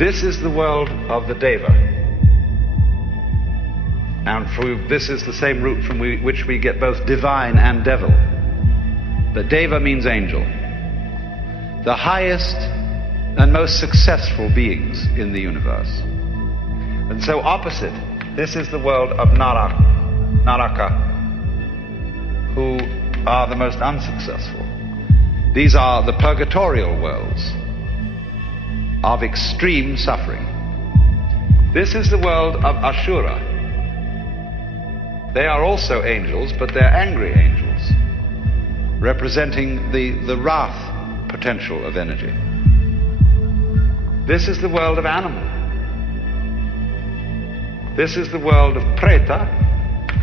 This is the world of the Deva. And this is the same root from which we get both divine and devil. But Deva means angel. The highest and most successful beings in the universe. And so opposite, this is the world of Naraka, who are the most unsuccessful. These are the purgatorial worlds of extreme suffering. This is the world of Ashura. They are also angels, but they're angry angels, representing the wrath potential of energy. This is the world of animal. This is the world of Preta,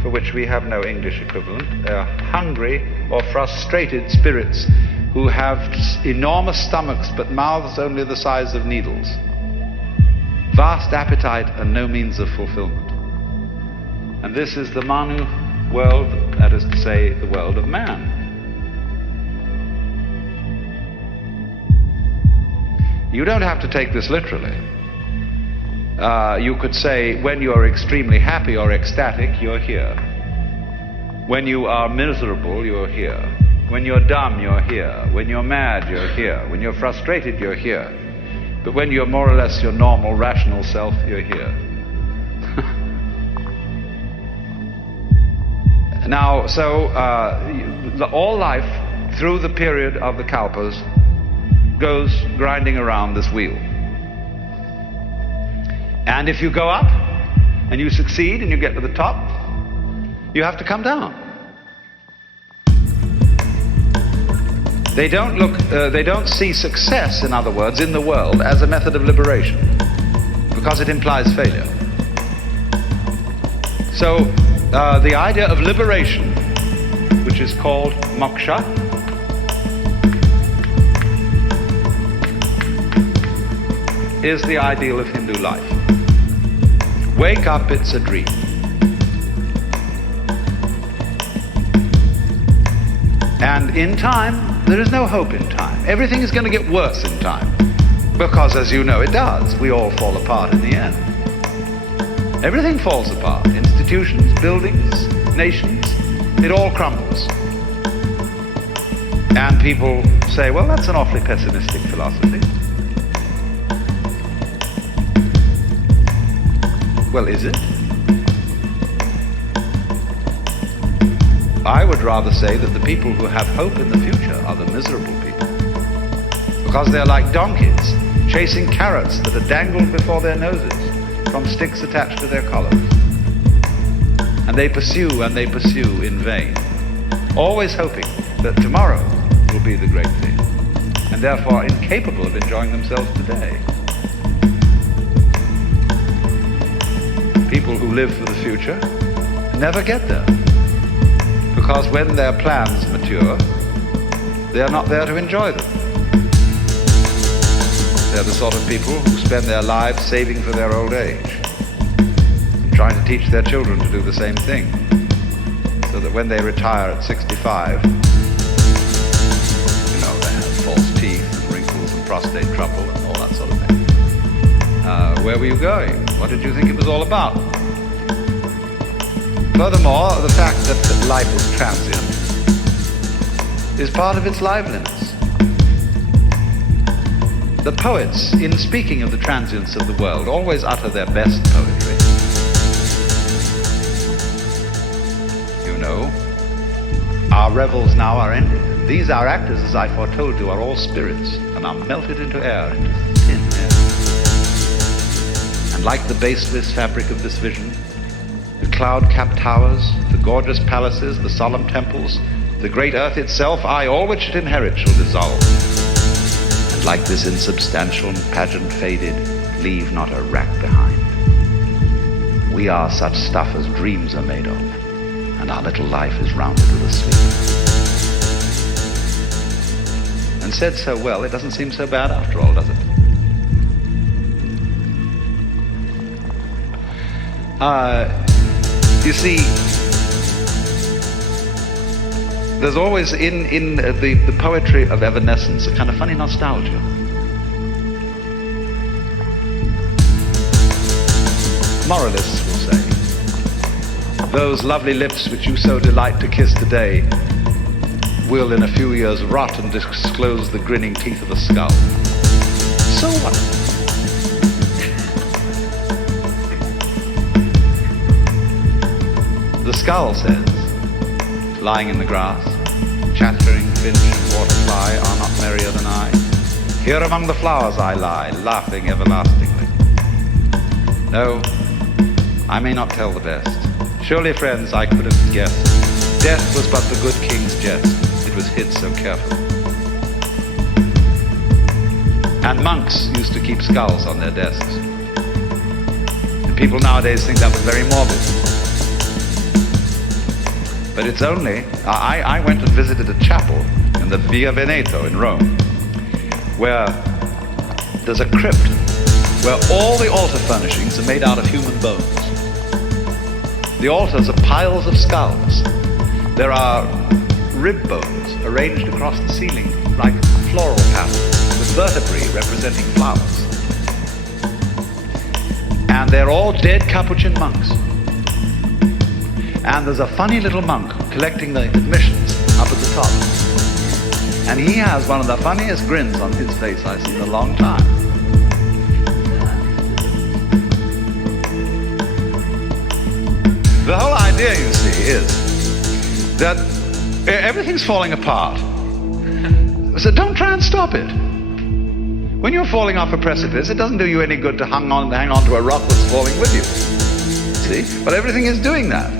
for which we have no English equivalent. They are hungry or frustrated spirits who have enormous stomachs but mouths only the size of needles. Vast appetite and no means of fulfillment. And this is the Manu world, that is to say, the world of man. You don't have to take this literally. You could say, when you are extremely happy or ecstatic, you're here. When you are miserable, you're here. When you're dumb, you're here. When you're mad, you're here. When you're frustrated, you're here. But when you're more or less your normal, rational self, you're here. Now, so all life, through the period of the Kalpas, goes grinding around this wheel. And if you go up, and you succeed, and you get to the top, you have to come down. They don't see success, in other words, in the world as a method of liberation, because it implies failure. So, the idea of liberation, which is called moksha, is the ideal of Hindu life. Wake up, it's a dream. And in time, there is no hope in time. Everything is going to get worse in time. Because, as you know, it does. We all fall apart in the end. Everything falls apart. Institutions, buildings, nations, it all crumbles. And people say, well, that's an awfully pessimistic philosophy. Well, is it? I would rather say that the people who have hope in the future are the miserable people. Because they're like donkeys, chasing carrots that are dangled before their noses from sticks attached to their collars. And they pursue and they pursue in vain, always hoping that tomorrow will be the great thing, and therefore incapable of enjoying themselves today. People who live for the future never get there, because when their plans mature, they are not there to enjoy them. They're the sort of people who spend their lives saving for their old age, and trying to teach their children to do the same thing, so that when they retire at 65, they have false teeth and wrinkles and prostate trouble and all that sort of thing. Where were you going? What did you think it was all about? Furthermore, the fact that life is transient is part of its liveliness. The poets, in speaking of the transience of the world, always utter their best poetry. You know, our revels now are ended. These our actors, as I foretold you, are all spirits, and are melted into air, into thin air. And like the baseless fabric of this vision, the cloud-capped towers, the gorgeous palaces, the solemn temples, the great earth itself, aye, all which it inherits shall dissolve. And like this insubstantial and pageant faded, leave not a rack behind. We are such stuff as dreams are made of, and our little life is rounded with a sleep. And said so well, it doesn't seem so bad after all, does it? You see, there's always in the poetry of evanescence a kind of funny nostalgia. moralists will say, those lovely lips which you so delight to kiss today will in a few years rot and disclose the grinning teeth of a skull. So what? The skull says, lying in the grass, chattering finch and waterfly are not merrier than I. Here among the flowers I lie, laughing everlastingly. No, I may not tell the best. Surely, friends, I could have guessed. Death was but the good king's jest. It was hid so carefully. And monks used to keep skulls on their desks. And people nowadays think that was very morbid. But it's only, I went and visited a chapel in the Via Veneto in Rome, where there's a crypt where all the altar furnishings are made out of human bones. The altars are piles of skulls. There are rib bones arranged across the ceiling like floral patterns with vertebrae representing flowers. And they're all dead Capuchin monks. And there's a funny little monk collecting the admissions up at the top. And he has one of the funniest grins on his face I've seen in a long time. The whole idea, you see, is that everything's falling apart. So don't try and stop it. When you're falling off a precipice, it doesn't do you any good to hang on to a rock that's falling with you. See? But everything is doing that.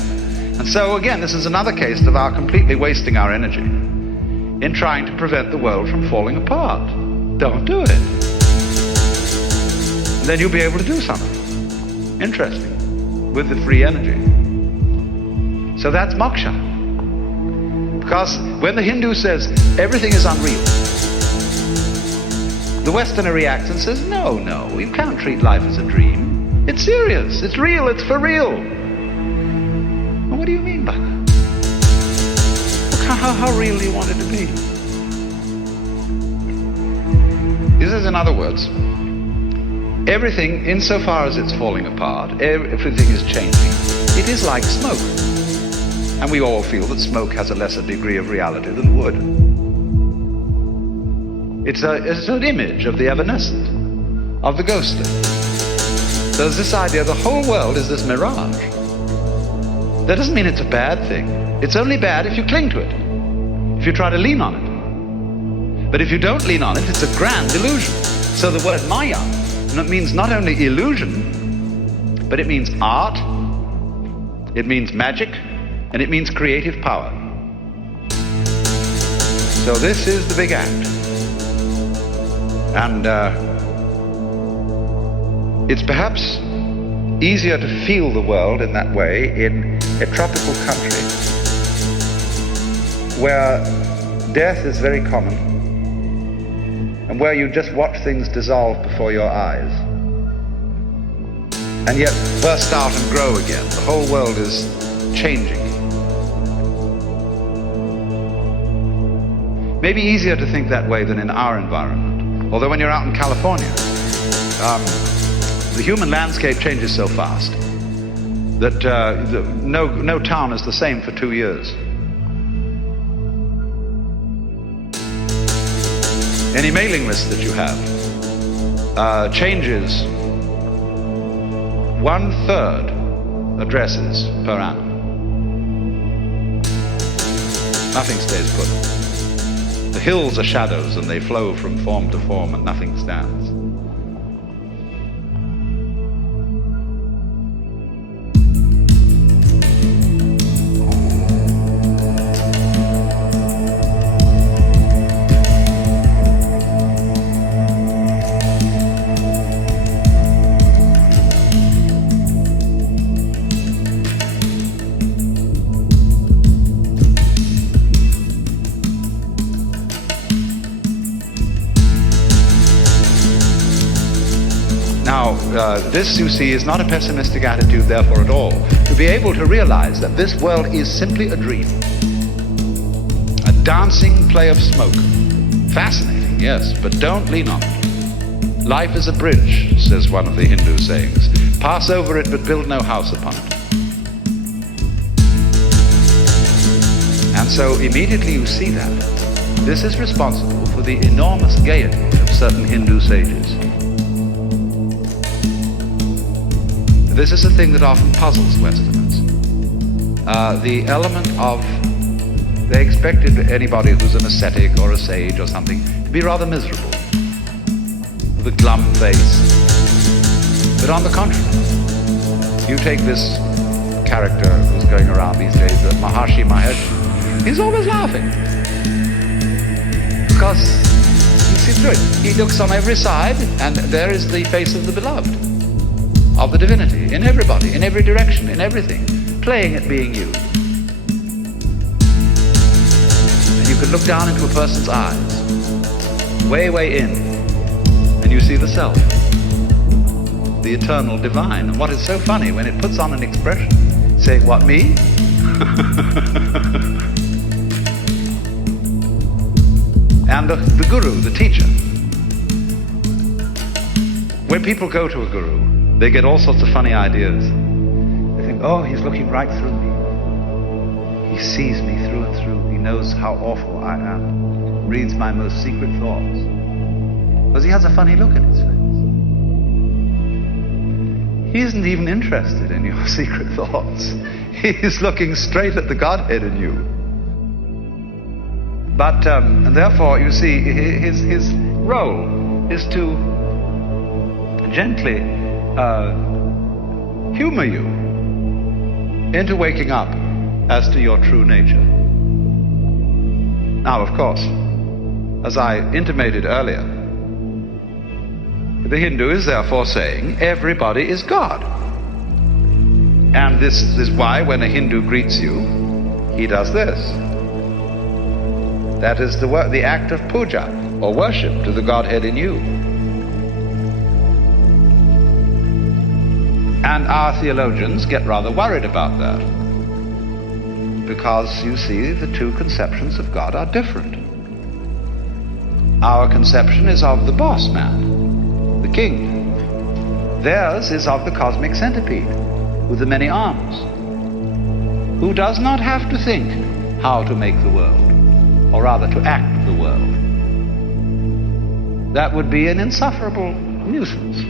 And so again, this is another case of our completely wasting our energy in trying to prevent the world from falling apart. Don't do it. And then you'll be able to do something interesting with the free energy. So that's moksha. Because when the Hindu says everything is unreal, the Westerner reacts and says, no, you can't treat life as a dream. It's serious, it's real, it's for real. Well, what do you mean by that? How real do you want it to be? This is, in other words, everything, insofar as it's falling apart, everything is changing. It is like smoke. And we all feel that smoke has a lesser degree of reality than wood. It's an image of the evanescent, of the ghostly. There's this idea the whole world is this mirage. That doesn't mean it's a bad thing. It's only bad if you cling to it, if you try to lean on it. But if you don't lean on it, it's a grand illusion. So the word maya means not only illusion, but it means art, it means magic, and it means creative power. So this is the big act. And it's perhaps easier to feel the world in that way in a tropical country where death is very common and where you just watch things dissolve before your eyes and yet burst out and grow again. The whole world is changing. Maybe easier to think that way than in our environment. Although when you're out in California, the human landscape changes so fast that no town is the same for 2 years. Any mailing list that you have changes 1/3 addresses per annum. Nothing stays put. The hills are shadows and they flow from form to form and nothing stands. This, you see, is not a pessimistic attitude, therefore, at all. To be able to realize that this world is simply a dream, a dancing play of smoke. Fascinating, yes, but don't lean on it. Life is a bridge, says one of the Hindu sayings. Pass over it, but build no house upon it. And so immediately you see that. This is responsible for the enormous gaiety of certain Hindu sages. This is a thing that often puzzles Westerners. The element of, they expected anybody who's an ascetic or a sage or something to be rather miserable, with a glum face. But on the contrary, you take this character who's going around these days, the Maharshi Mahesh, he's always laughing. Because you see through it. He looks on every side, and there is the face of the beloved, of the divinity, in everybody, in every direction, in everything, playing at being you. And you can look down into a person's eyes, way, way in, and you see the self, the eternal divine. And what is so funny, when it puts on an expression, saying, what, me? And the guru, the teacher. When people go to a guru, they get all sorts of funny ideas. They think, oh, he's looking right through me. He sees me through and through. He knows how awful I am. Reads my most secret thoughts. Because he has a funny look in his face. He isn't even interested in your secret thoughts. He is looking straight at the Godhead in you. But, and therefore, you see, his role is to gently humor you into waking up as to your true nature. Now, of course, as I intimated earlier, the Hindu is therefore saying everybody is God. And this is why when a Hindu greets you, he does this. That is the act of puja, or worship to the Godhead in you. And our theologians get rather worried about that, because, you see, the two conceptions of God are different. Our conception is of the boss man, the king. Theirs is of the cosmic centipede, with the many arms, who does not have to think how to make the world, or rather to act the world. That would be an insufferable nuisance.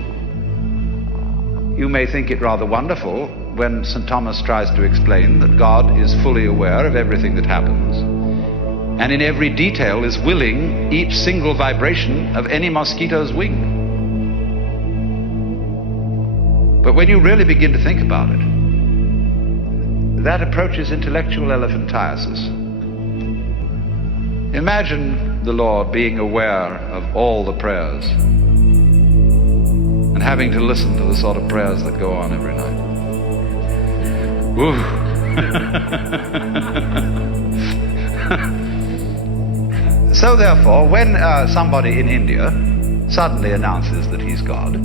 You may think it rather wonderful when St. Thomas tries to explain that God is fully aware of everything that happens, and in every detail is willing each single vibration of any mosquito's wing. But when you really begin to think about it, that approaches intellectual elephantiasis. Imagine the Lord being aware of all the prayers and having to listen to the sort of prayers that go on every night. Woo. So therefore, when somebody in India suddenly announces that he's God,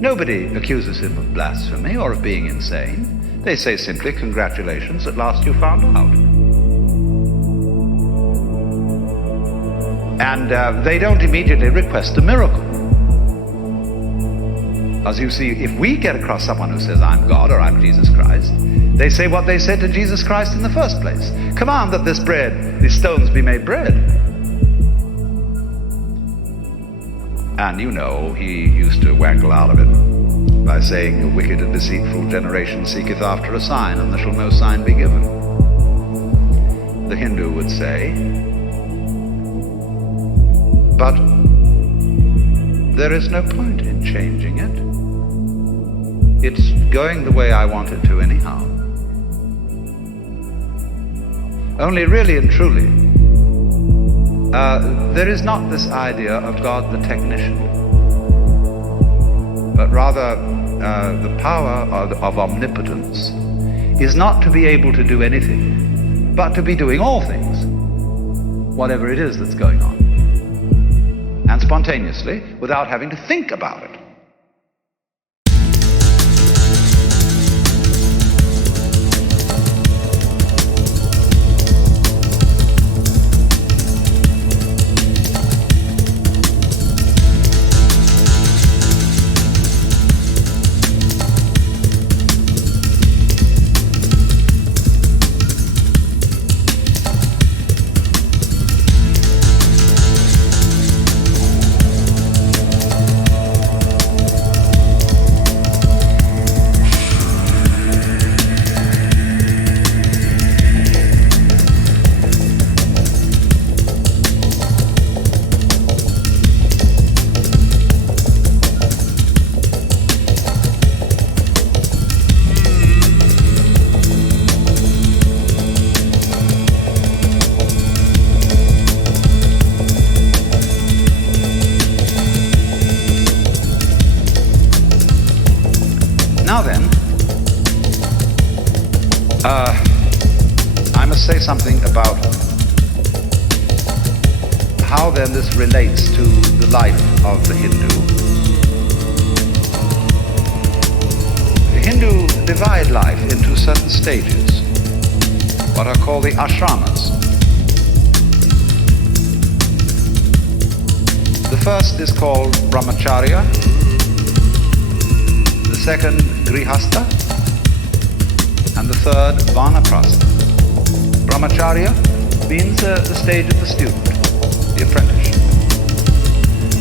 nobody accuses him of blasphemy or of being insane. They say simply, congratulations, at last you found out. And they don't immediately request a miracle. As you see, if we get across someone who says, I'm God or I'm Jesus Christ, they say what they said to Jesus Christ in the first place. Command that these stones be made bread. And you know, he used to wangle out of it by saying, a wicked and deceitful generation seeketh after a sign, and there shall no sign be given. The Hindu would say, but there is no point in changing it. It's going the way I want it to anyhow. Only really and truly, there is not this idea of God the technician, but rather the power of omnipotence is not to be able to do anything, but to be doing all things, whatever it is that's going on, and spontaneously, without having to think about it. Now then, I must say something about how then this relates to the life of the Hindu. The Hindu divide life into certain stages, what are called the ashramas. The first is called brahmacharya, the second grihastha, and the third vanaprastha. Brahmacharya means the stage of the student, the apprentice.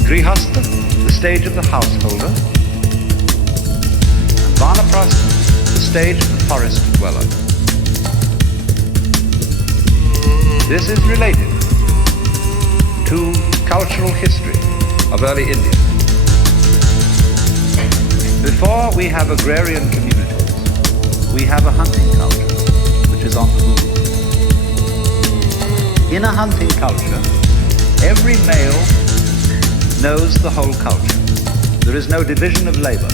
Grihastha, the stage of the householder. And vanaprastha, the stage of the forest dweller. This is related to cultural history of early India. Before we have agrarian communities, we have a hunting culture, which is on the move. In a hunting culture, every male knows the whole culture. There is no division of labor.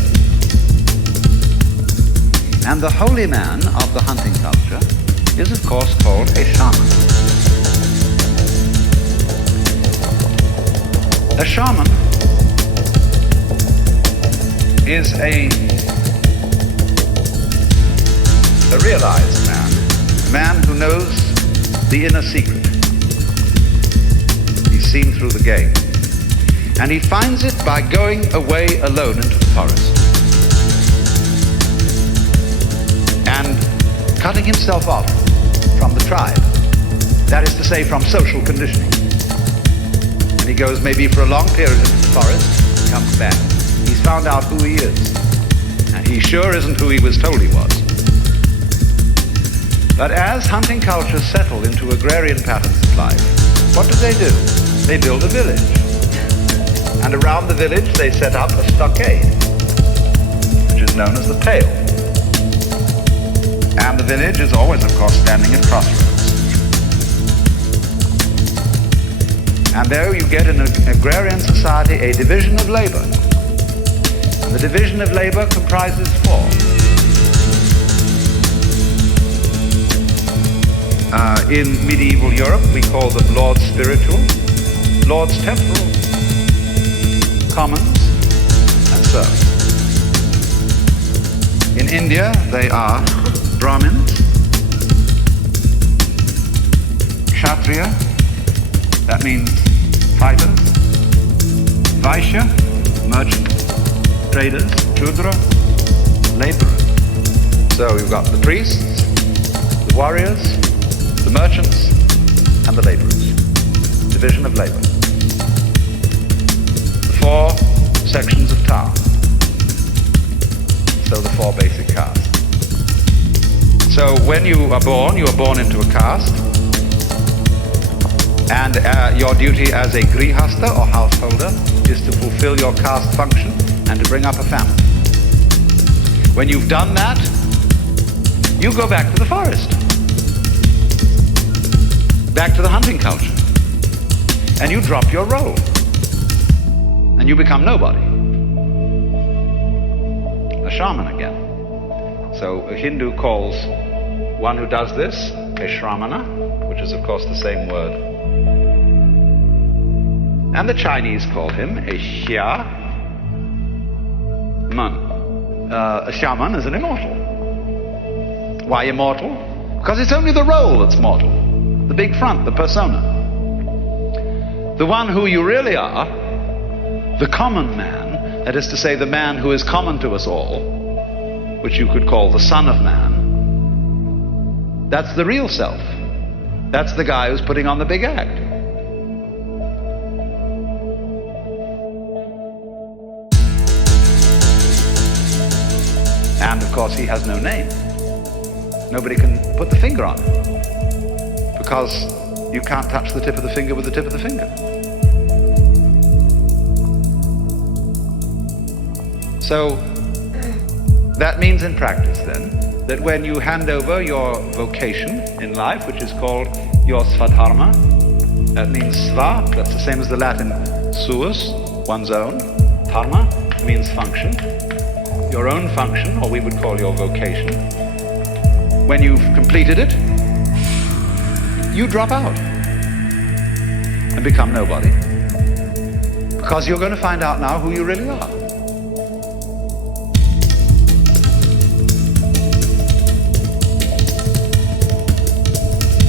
And the holy man of the hunting culture is, of course, called a shaman. A shaman is a realized man, a man who knows the inner secret. He's seen through the game. And he finds it by going away alone into the forest and cutting himself off from the tribe. That is to say, from social conditioning. And he goes maybe for a long period into the forest, comes back. He's found out who he is. And he sure isn't who he was told he was. But as hunting cultures settle into agrarian patterns of life, what do? They build a village. And around the village they set up a stockade, which is known as the pale. And the village is always, of course, standing at crossroads. And there you get in an agrarian society a division of labor. And the division of labor comprises four. In medieval Europe, we call them lords spiritual, lords temporal, commons, and serfs. In India, they are Brahmins, Kshatriya, that means fighters, Vaishya, merchants, traders, Shudra, laborers. So you've got the priests, the warriors, the merchants, and the laborers. Division of labor. The four sections of town. So the four basic castes. So when you are born into a caste, and your duty as a grihastha or householder is to fulfill your caste function and to bring up a family. When you've done that, you go back to the forest, back to the hunting culture, and you drop your role, and you become nobody. A shaman again. So a Hindu calls one who does this a shramana, which is of course the same word. And the Chinese call him a xiaman. A shaman is an immortal. Why immortal? Because it's only the role that's mortal. The big front, the persona. The one who you really are, the common man, that is to say the man who is common to us all, which you could call the son of man, that's the real self. That's the guy who's putting on the big act. And of course he has no name. Nobody can put the finger on him, because you can't touch the tip of the finger with the tip of the finger. So that means in practice then that when you hand over your vocation in life, which is called your svadharma, that means sva, that's the same as the Latin suus, one's own, dharma means function. your own function, or we would call your vocation. When you've completed it, you drop out and become nobody. Because you're going to find out now who you really are.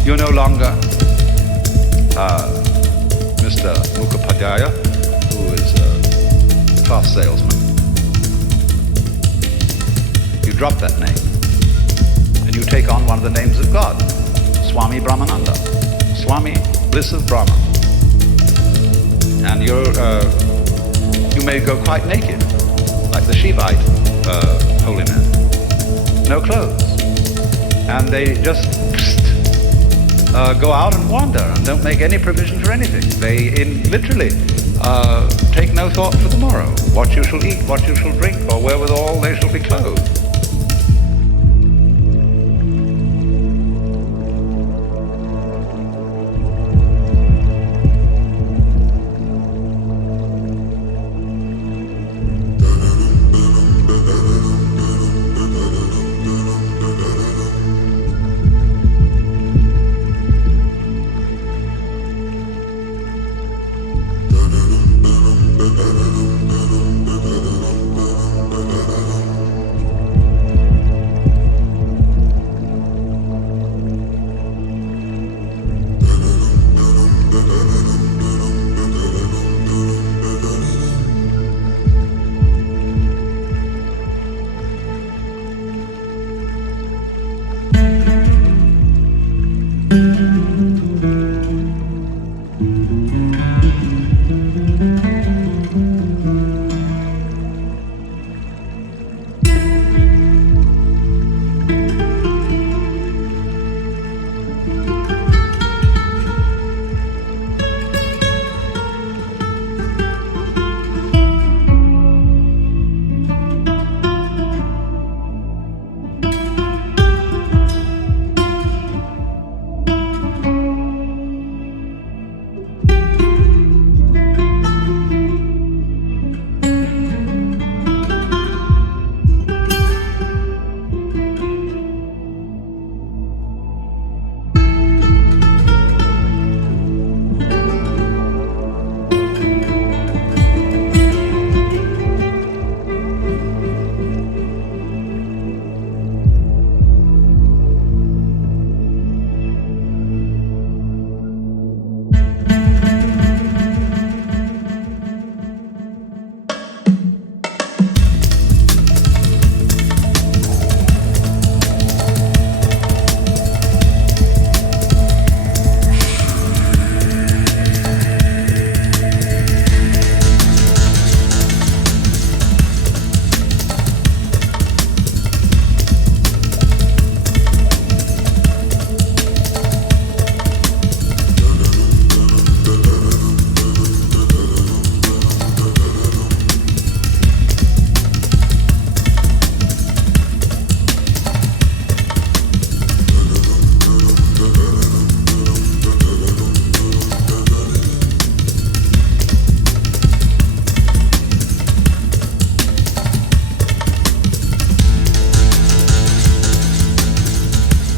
You're no longer Mr. Mukhopadhyaya, who is a class salesman. You drop that name, and you take on one of the names of God, Swami Brahmananda, Swami, bliss of Brahman. And you may go quite naked, like the Shivite holy men. No clothes. And they just go out and wander and don't make any provision for anything. They literally take no thought for tomorrow, what you shall eat, what you shall drink, or wherewithal they shall be clothed.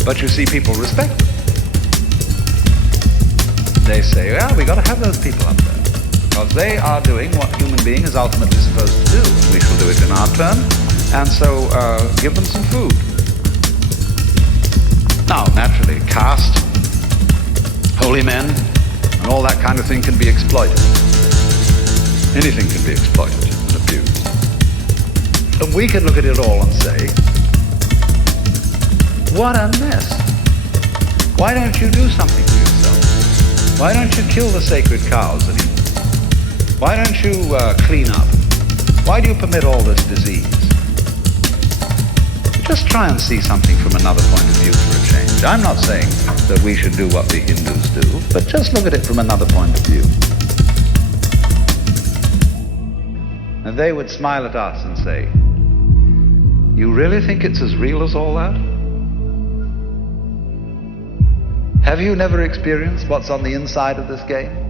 But you see, people respect them. They say, well, we got to have those people up there because they are doing what a human being is ultimately supposed to do. We shall do it in our turn, and so give them some food. Now, naturally, caste, holy men, and all that kind of thing can be exploited. Anything can be exploited and abused. And we can look at it all and say, what a mess. Why don't you do something for yourself? Why don't you kill the sacred cows anymore? Why don't you clean up? Why do you permit all this disease? Just try and see something from another point of view for a change. I'm not saying that we should do what the Hindus do, but just look at it from another point of view. And they would smile at us and say, you really think it's as real as all that? Have you never experienced what's on the inside of this game?